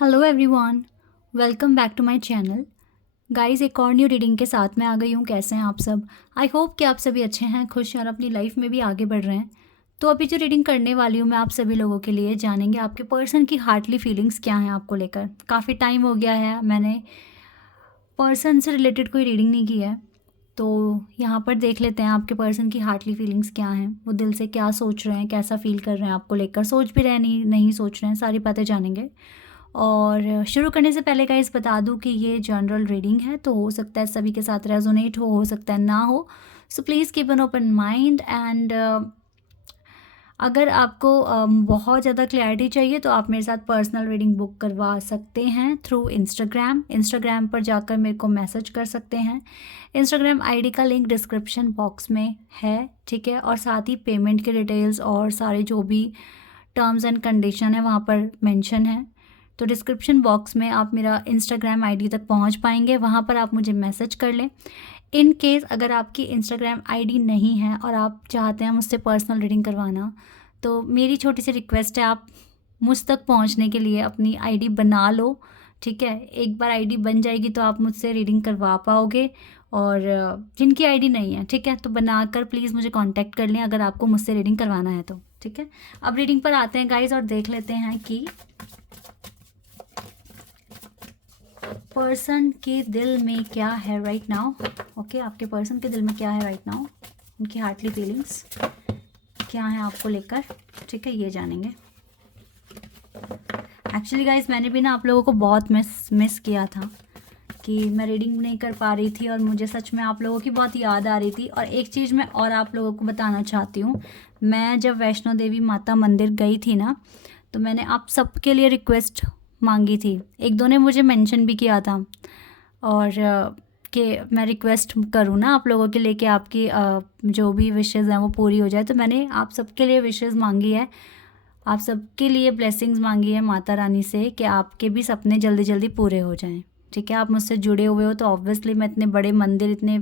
Hello everyone, welcome back to my channel. Guys, एक और new reading के साथ मैं आ गई हूँ। कैसे हैं आप सब? आई होप कि आप सभी अच्छे हैं, खुश हैं और अपनी लाइफ में भी आगे बढ़ रहे हैं। तो अभी जो रीडिंग करने वाली हूँ मैं आप सभी लोगों के लिए, जानेंगे आपके पर्सन की हार्टली फीलिंग्स क्या हैं आपको लेकर। काफ़ी टाइम हो गया है मैंने पर्सन से रिलेटेड कोई रीडिंग नहीं की है, तो यहाँ पर देख लेते हैं आपके पर्सन की हार्टली फीलिंग्स क्या हैं, वो दिल से क्या सोच रहे हैं, कैसा फील कर रहे हैं आपको लेकर, सोच भी रहे हैं नहीं सोच रहे हैं, सारी बातें जानेंगे। और शुरू करने से पहले गाइस बता दूं कि ये जनरल रीडिंग है, तो हो सकता है सभी के साथ रेजोनेट हो सकता है ना हो। So please keep an open mind and अगर आपको बहुत ज़्यादा क्लैरिटी चाहिए तो आप मेरे साथ पर्सनल रीडिंग बुक करवा सकते हैं थ्रू इंस्टाग्राम पर जाकर मेरे को मैसेज कर सकते हैं। इंस्टाग्राम आईडी का लिंक डिस्क्रिप्शन बॉक्स में है, ठीक है। और साथ ही पेमेंट के डिटेल्स और सारे जो भी टर्म्स एंड कंडीशन है वहाँ पर मेंशन है। तो डिस्क्रिप्शन बॉक्स में आप मेरा इंस्टाग्राम आईडी तक पहुँच पाएंगे, वहाँ पर आप मुझे मैसेज कर लें। इन केस अगर आपकी इंस्टाग्राम आईडी नहीं है और आप चाहते हैं मुझसे पर्सनल रीडिंग करवाना, तो मेरी छोटी सी रिक्वेस्ट है, आप मुझ तक पहुंचने के लिए अपनी आईडी बना लो, ठीक है। एक बार आईडी बन जाएगी तो आप मुझसे रीडिंग करवा पाओगे। और जिनकी आईडी नहीं है, ठीक है, तो बनाकर प्लीज़ मुझे कांटेक्ट कर लें अगर आपको मुझसे रीडिंग करवाना है तो, ठीक है। अब रीडिंग पर आते हैं गाइज और देख लेते हैं कि पर्सन के दिल में क्या है राइट नाउ। ओके, आपके पर्सन के दिल में क्या है राइट नाउ, उनकी हार्टली फीलिंग्स क्या है आपको लेकर, ठीक है, ये जानेंगे। एक्चुअली गाइस मैंने भी ना आप लोगों को बहुत मिस किया था कि मैं रीडिंग नहीं कर पा रही थी और मुझे सच में आप लोगों की बहुत याद आ रही थी। और एक चीज़ मैं और आप लोगों को बताना चाहती हूँ, मैं जब वैष्णो देवी माता मंदिर गई थी ना, तो मैंने आप सबके लिए रिक्वेस्ट मांगी थी। एक दो ने मुझे मेंशन भी किया था और कि मैं रिक्वेस्ट करूँ ना आप लोगों के लिए कि आपकी जो भी विशेज़ हैं वो पूरी हो जाए। तो मैंने आप सबके लिए विशेज़ मांगी है, आप सबके लिए ब्लेसिंग्स मांगी है माता रानी से कि आपके भी सपने जल्दी जल्दी पूरे हो जाएं, ठीक है। आप मुझसे जुड़े हुए हो तो ऑब्वियसली मैं इतने बड़े मंदिर, इतने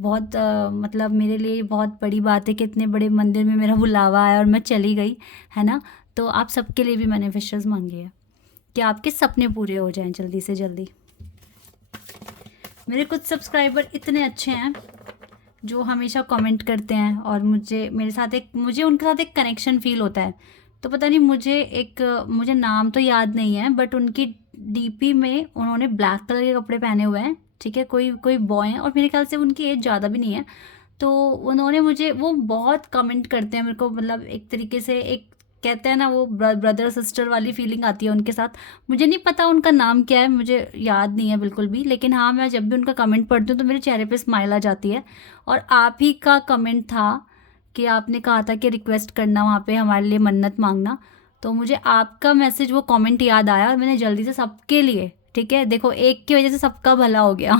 बहुत मतलब मेरे लिए बहुत बड़ी बात है कि इतने बड़े मंदिर में मेरा बुलावा आया और मैं चली गई, है ना। तो आप सबके लिए भी मैंने विशेज़ मांगी है कि आपके सपने पूरे हो जाएं जल्दी से जल्दी। मेरे कुछ सब्सक्राइबर इतने अच्छे हैं जो हमेशा कमेंट करते हैं और मुझे उनके साथ एक कनेक्शन फील होता है। तो पता नहीं मुझे नाम तो याद नहीं है, बट उनकी डीपी में उन्होंने ब्लैक कलर के कपड़े पहने हुए हैं, ठीक है। कोई बॉय हैं और मेरे ख्याल से उनकी एज ज़्यादा भी नहीं है। तो उन्होंने मुझे वो बहुत कमेंट करते हैं मेरे को, मतलब एक तरीके से एक कहते हैं ना वो ब्रदर सिस्टर वाली फीलिंग आती है उनके साथ। मुझे नहीं पता उनका नाम क्या है, मुझे याद नहीं है बिल्कुल भी, लेकिन हाँ मैं जब भी उनका कमेंट पढ़ती हूँ तो मेरे चेहरे पे स्माइल आ जाती है। और आप ही का कमेंट था कि आपने कहा था कि रिक्वेस्ट करना वहाँ पे हमारे लिए, मन्नत मांगना। तो मुझे आपका मैसेज, वो कमेंट याद आया और मैंने जल्दी से सबके लिए, ठीक है, देखो एक की वजह से सबका भला हो गया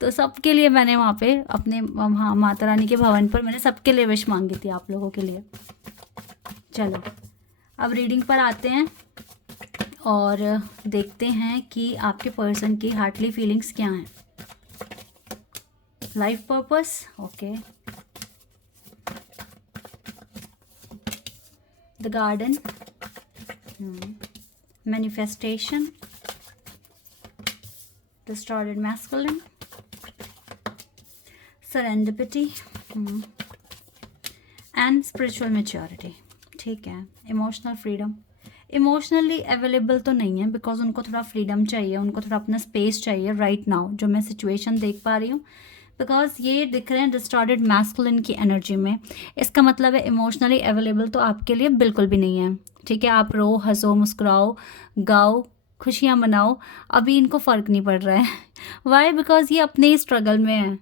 तो सबके लिए मैंने वहाँ पे अपने हाँ माता रानी के भवन पर मैंने सबके लिए विश मांगी थी आप लोगों के लिए। चलो अब रीडिंग पर आते हैं और देखते हैं कि आपके पर्सन की हार्टली फीलिंग्स क्या हैं। Life purpose, okay, the garden, manifestation, distorted masculine, serendipity and spiritual maturity, ठीक है। इमोशनल फ्रीडम, इमोशनली अवेलेबल तो नहीं है बिकॉज उनको थोड़ा फ्रीडम चाहिए, उनको थोड़ा अपना स्पेस चाहिए राइट नाउ, जो मैं सिचुएशन देख पा रही हूँ। बिकॉज ये दिख रहे हैं डिस्टॉर्टेड मैस्कुलिन की एनर्जी में, इसका मतलब है इमोशनली अवेलेबल तो आपके लिए बिल्कुल भी नहीं है, ठीक है। आप रो, हंसो, मुस्कुराओ, गाओ, खुशियाँ मनाओ, अभी इनको फ़र्क नहीं पड़ रहा है वाई? बिकॉज ये अपने ही स्ट्रगल में है,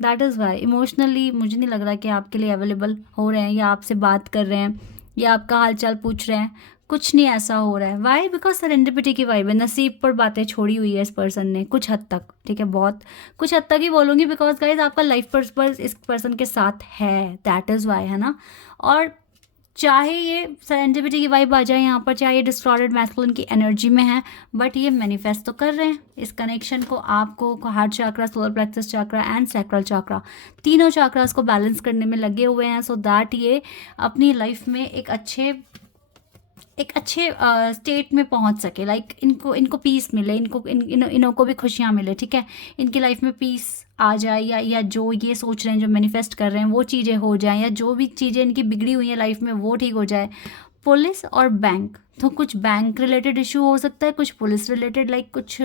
दैट इज़ वाई। इमोशनली मुझे नहीं लग रहा कि आपके लिए अवेलेबल हो रहे हैं या आपसे बात कर रहे हैं या आपका हाल चाल पूछ रहे हैं, कुछ नहीं ऐसा हो रहा है। वाई? बिकॉज सेरेंडिपिटी की वाइब है, नसीब पर बातें छोड़ी हुई है इस पर्सन ने कुछ हद तक, ठीक है, बहुत कुछ हद तक ही बोलूँगी बिकॉज गाइज आपका लाइफ पर्पस इस पर्सन के साथ है, दैट इज़ वाई, है ना। और चाहे ये सेरेंडिपिटी की वाइब आ जाए यहाँ पर, चाहे ये डिस्टॉर्टेड मैस्कुलिन की एनर्जी में है, बट ये मैनिफेस्ट तो कर रहे हैं इस कनेक्शन को, आपको heart chakra, solar plexus chakra and sacral chakra, तीनों चक्रास को बैलेंस करने में लगे हुए हैं, सो दैट ये अपनी लाइफ में एक अच्छे एक अच्छे स्टेट में पहुंच सके, लाइक इनको पीस मिले, इनको को भी खुशियां मिले, ठीक है, इनकी लाइफ में पीस आ जाए, या जो ये सोच रहे हैं, जो मैनिफेस्ट कर रहे हैं वो चीज़ें हो जाएं, या जो भी चीज़ें इनकी बिगड़ी हुई हैं लाइफ में वो ठीक हो जाए। पुलिस और बैंक, तो कुछ बैंक रिलेटेड इशू हो सकता है, कुछ पुलिस रिलेटेड, लाइक कुछ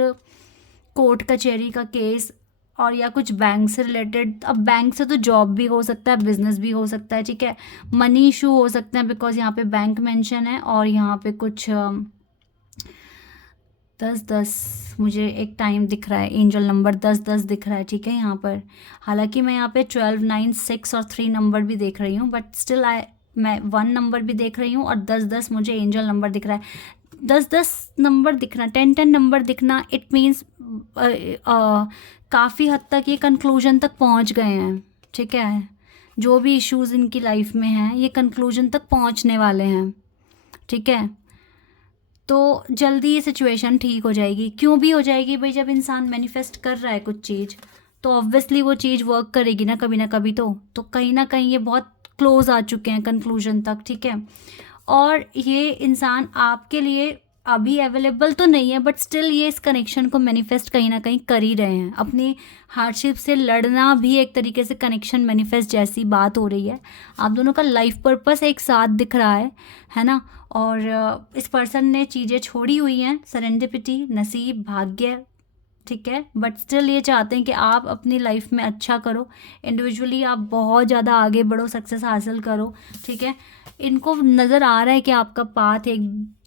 कोर्ट कचहरी का केस, और या कुछ बैंक से रिलेटेड। अब बैंक से तो जॉब भी हो सकता है, बिजनेस भी हो सकता है, ठीक है, मनी इशू हो सकते हैं, बिकॉज यहाँ पे बैंक मेंशन है, और यहाँ पे कुछ 10-10 मुझे एक टाइम दिख रहा है, एंजल नंबर 10-10 दिख रहा है, ठीक है यहाँ पर। हालांकि मैं यहाँ पे 12, 9, 6 और 3 नंबर भी देख रही हूँ, बट स्टिल मैं 1 नंबर भी देख रही हूँ, और 10-10 मुझे एंजल नंबर दिख रहा है। 10-10 नंबर दिखना, 10-10 नंबर दिखना, इट मीन्स काफ़ी हद तक ये कंक्लूजन तक पहुंच गए हैं, ठीक है, जो भी इश्यूज़ इनकी लाइफ में हैं ये कंक्लूजन तक पहुंचने वाले हैं, ठीक है। तो जल्दी ये सिचुएशन ठीक हो जाएगी। क्यों भी हो जाएगी भाई, जब इंसान मैनिफेस्ट कर रहा है कुछ चीज़, तो ऑब्वियसली वो चीज़ वर्क करेगी ना कभी तो कहीं ना कहीं ये बहुत क्लोज आ चुके हैं कंक्लूजन तक, ठीक है। और ये इंसान आपके लिए अभी अवेलेबल तो नहीं है, बट स्टिल ये इस कनेक्शन को मैनिफेस्ट कहीं ना कहीं कर ही रहे हैं। अपनी हार्डशिप से लड़ना भी एक तरीके से कनेक्शन मैनिफेस्ट जैसी बात हो रही है। आप दोनों का लाइफ पर्पस एक साथ दिख रहा है ना। और इस पर्सन ने चीज़ें छोड़ी हुई हैं, सरेंडिपिटी, नसीब, भाग्य, ठीक है, बट स्टिल ये चाहते हैं कि आप अपनी लाइफ में अच्छा करो, इंडिविजुअली आप बहुत ज़्यादा आगे बढ़ो, सक्सेस हासिल करो, ठीक है। इनको नज़र आ रहा है कि आपका पाथ एक,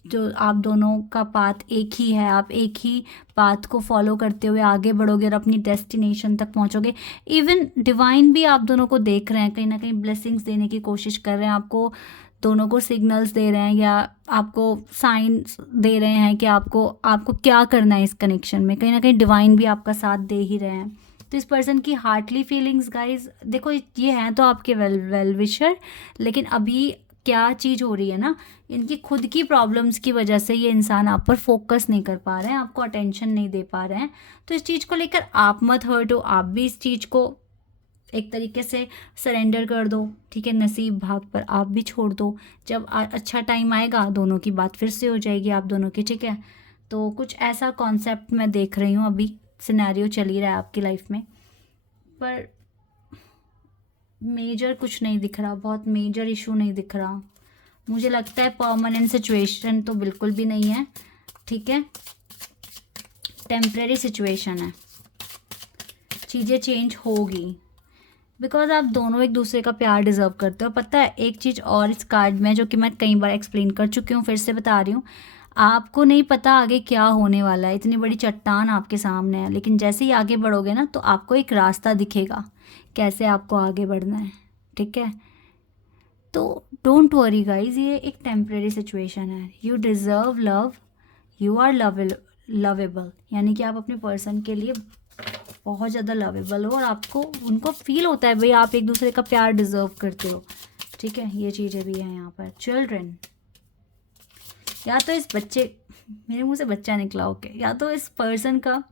जो आप दोनों का पाथ एक ही है, आप एक ही पाथ को फॉलो करते हुए आगे बढ़ोगे और अपनी डेस्टिनेशन तक पहुंचोगे। इवन डिवाइन भी आप दोनों को देख रहे हैं, कहीं ना कहीं ब्लेसिंग्स देने की कोशिश कर रहे हैं, आपको दोनों को सिग्नल्स दे रहे हैं, या आपको साइंस दे रहे हैं कि आपको क्या करना है इस कनेक्शन में। कहीं ना कहीं डिवाइन भी आपका साथ दे ही रहे हैं। तो इस पर्सन की हार्टली फीलिंग्स गाइज, देखो ये हैं तो आपके वेल विशर, लेकिन अभी क्या चीज़ हो रही है ना, इनकी खुद की प्रॉब्लम्स की वजह से ये इंसान आप पर फोकस नहीं कर पा रहे हैं, आपको अटेंशन नहीं दे पा रहे हैं। तो इस चीज़ को लेकर आप मत हर्ट हो, आप भी इस चीज़ को एक तरीके से सरेंडर कर दो, ठीक है, नसीब भाग पर आप भी छोड़ दो। जब अच्छा टाइम आएगा दोनों की बात फिर से हो जाएगी आप दोनों की, ठीक है। तो कुछ ऐसा कॉन्सेप्ट मैं देख रही हूँ, अभी सिनेरियो चल ही रहा है आपकी लाइफ में, पर मेजर कुछ नहीं दिख रहा, बहुत मेजर इशू नहीं दिख रहा। मुझे लगता है परमानेंट सिचुएशन तो बिल्कुल भी नहीं है, ठीक है, टेम्परेरी सिचुएशन है, चीज़ें चेंज होगी, बिकॉज आप दोनों एक दूसरे का प्यार डिज़र्व करते हो। पता है एक चीज़ और इस कार्ड में, जो कि मैं कई बार एक्सप्लेन कर चुकी हूँ, फिर से बता रही हूँ, आपको नहीं पता आगे क्या होने वाला है, इतनी बड़ी चट्टान आपके सामने है, लेकिन जैसे ही आगे बढ़ोगे ना तो आपको एक रास्ता दिखेगा कैसे आपको आगे बढ़ना है, ठीक है। तो डोंट वरी गाइज, ये एक टेम्परेरी सिचुएशन है। You deserve love, you are lovable, यानी कि आप अपने पर्सन के लिए बहुत ज़्यादा लवेबल हो, और आपको उनको फील होता है भाई आप एक दूसरे का प्यार डिज़र्व करते हो, ठीक है। ये चीज़ें भी हैं यहाँ पर। चिल्ड्रन, या तो इस बच्चे, मेरे मुंह से बच्चा निकला ओके, या तो इस पर्सन का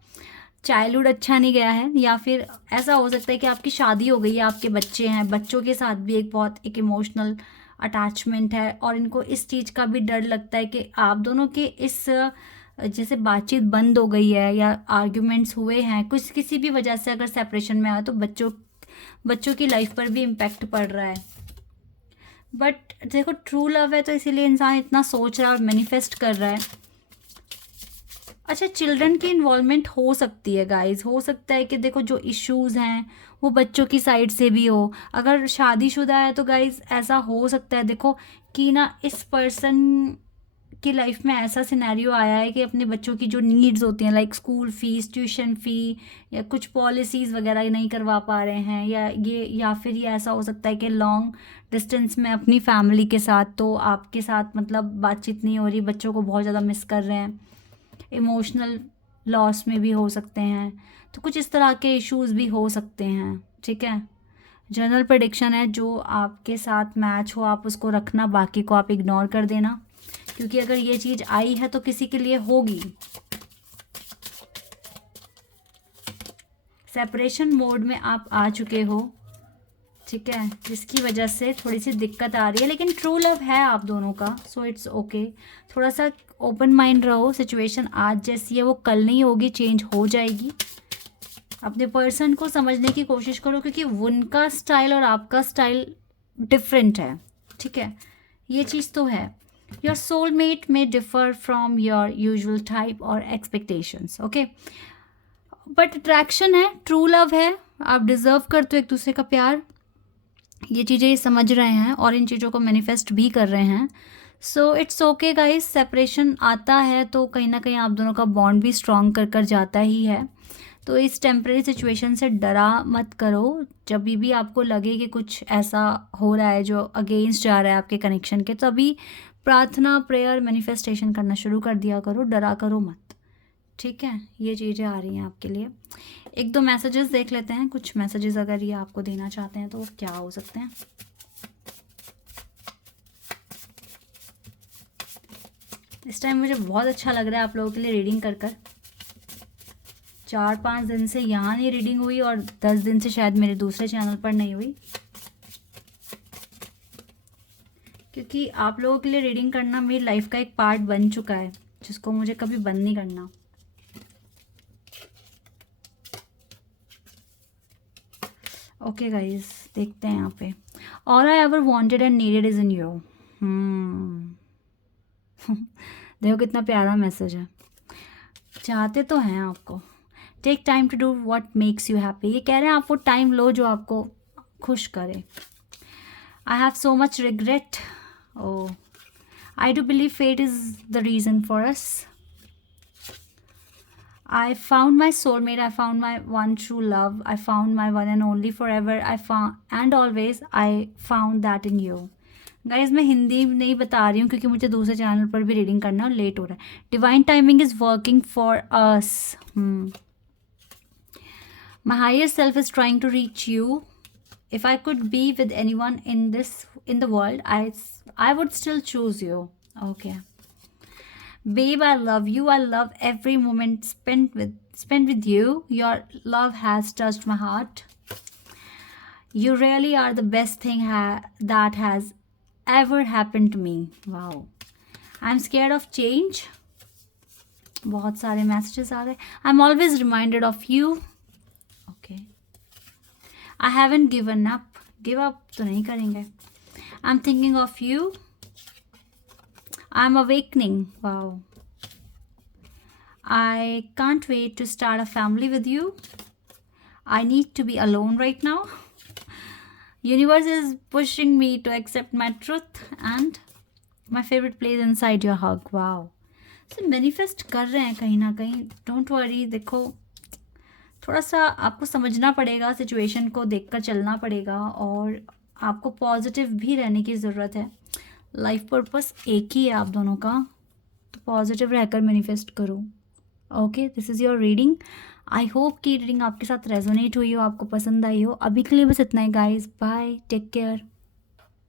चाइल्डहुड अच्छा नहीं गया है, या फिर ऐसा हो सकता है कि आपकी शादी हो गई है, आपके बच्चे हैं, बच्चों के साथ भी एक इमोशनल अटैचमेंट है, और इनको इस चीज़ का भी डर लगता है कि आप दोनों के इस जैसे बातचीत बंद हो गई है, या आर्ग्यूमेंट्स हुए हैं कुछ किसी भी वजह से, अगर सेपरेशन में आया तो बच्चों की लाइफ पर भी इम्पैक्ट पड़ रहा है। बट देखो ट्रू लव है तो इसीलिए इंसान इतना सोच रहा है और मैनिफेस्ट कर रहा है। अच्छा, चिल्ड्रन की इन्वॉल्वमेंट हो सकती है गाइज, हो सकता है कि देखो जो इश्यूज़ हैं वो बच्चों की साइड से भी हो। अगर शादीशुदा है तो गाइज ऐसा हो सकता है देखो कि ना इस पर्सन की लाइफ में ऐसा सिनेरियो आया है कि अपने बच्चों की जो नीड्स होती हैं, like school fees, tuition fee, या कुछ पॉलिसीज़ वगैरह नहीं करवा पा रहे हैं, या फिर ये ऐसा हो सकता है कि लॉन्ग डिस्टेंस में अपनी फैमिली के साथ, तो आपके साथ मतलब बातचीत नहीं हो रही, बच्चों को बहुत ज़्यादा मिस कर रहे हैं, इमोशनल लॉस में भी हो सकते हैं। तो कुछ इस तरह के इश्यूज़ भी हो सकते हैं, ठीक है। जनरल प्रेडिक्शन है, जो आपके साथ मैच हो आप उसको रखना, बाकी को आप इग्नोर कर देना, क्योंकि अगर ये चीज़ आई है तो किसी के लिए होगी। सेपरेशन मोड में आप आ चुके हो, ठीक है, जिसकी वजह से थोड़ी सी दिक्कत आ रही है, लेकिन ट्रू लव है आप दोनों का, सो इट्स ओके। थोड़ा सा ओपन माइंड रहो, सिचुएशन आज जैसी है वो कल नहीं होगी, चेंज हो जाएगी। अपने पर्सन को समझने की कोशिश करो, क्योंकि उनका स्टाइल और आपका स्टाइल डिफरेंट है, ठीक है, ये चीज़ तो है। योर सोलमेट में differ from your usual type और एक्सपेक्टेशंस, ओके, बट अट्रैक्शन है, ट्रू लव है, आप डिज़र्व करते हो एक दूसरे का प्यार। ये चीज़ें ये समझ रहे हैं और इन चीज़ों को मैनिफेस्ट भी कर रहे हैं। So it's okay guys, separation आता है तो कहीं ना कहीं आप दोनों का बॉन्ड भी स्ट्रॉन्ग कर कर जाता ही है। तो इस टेम्परेरी सिचुएशन से डरा मत करो। जब भी आपको लगे कि कुछ ऐसा हो रहा है जो अगेंस्ट जा रहा है आपके कनेक्शन के, तभी प्रार्थना, प्रेयर, मैनिफेस्टेशन करना शुरू कर दिया करो, डरा करो मत, ठीक है। ये चीज़ें आ रही हैं आपके लिए। एक दो मैसेजेस देख लेते हैं, कुछ मैसेजेस अगर ये आपको देना चाहते हैं तो वो क्या हो सकते हैं। इस टाइम मुझे बहुत अच्छा लग रहा है आप लोगों के लिए रीडिंग कर कर। 4-5 दिन से यहाँ नहीं रीडिंग हुई और 10 दिन से शायद मेरे दूसरे चैनल पर नहीं हुई, क्योंकि आप लोगों के लिए रीडिंग करना मेरी लाइफ का एक पार्ट बन चुका है, जिसको मुझे कभी बंद नहीं करना। ओके गाइस, देखते हैं यहाँ पे। All I ever wanted and needed is in you. देखो कितना प्यारा मैसेज है, चाहते तो हैं आपको। Take time to do what makes you happy, ये कह रहे हैं आप वो टाइम लो जो आपको खुश करे। I have so much regret, oh I do believe fate is the reason for us. I found my soulmate, I found my one true love, I found my one and only forever, I found and always I found that in you. Guys मैं हिंदी नहीं बता रही हूँ क्योंकि मुझे दूसरे channel पर भी रीडिंग करना और लेट हो रहा है। Divine timing is working for us. My higher self is trying to reach you. If I could be with anyone in the world, I would still choose you. Okay. Babe, I love you. I love every moment spent with you. Your love has touched my heart. You really are the best thing that has ever happened to me. Wow. I'm scared of change. बहुत सारे messages आ रहे. I'm always reminded of you. Okay. I haven't given up. Give up तो नहीं करेंगे. I'm thinking of you. I'm awakening. Wow. I can't wait to start a family with you. I need to be alone right now. Universe is pushing me to accept my truth and my favorite place inside your hug. Wow. So manifest कर रहे हैं कहीं ना कहीं. Don't worry. देखो थोड़ा सा आपको समझना पड़ेगा, सिचुएशन को देखकर चलना पड़ेगा और आपको पॉजिटिव भी रहने की ज़रूरत है। लाइफ पर्पस एक ही है आप दोनों का, तो पॉजिटिव रहकर मैनिफेस्ट करो। Okay, this is your reading. I hope कि रीडिंग आपके साथ रेजोनेट हुई हो, आपको पसंद आई हो। अभी के लिए बस इतना ही गाइस, बाय, टेक केयर।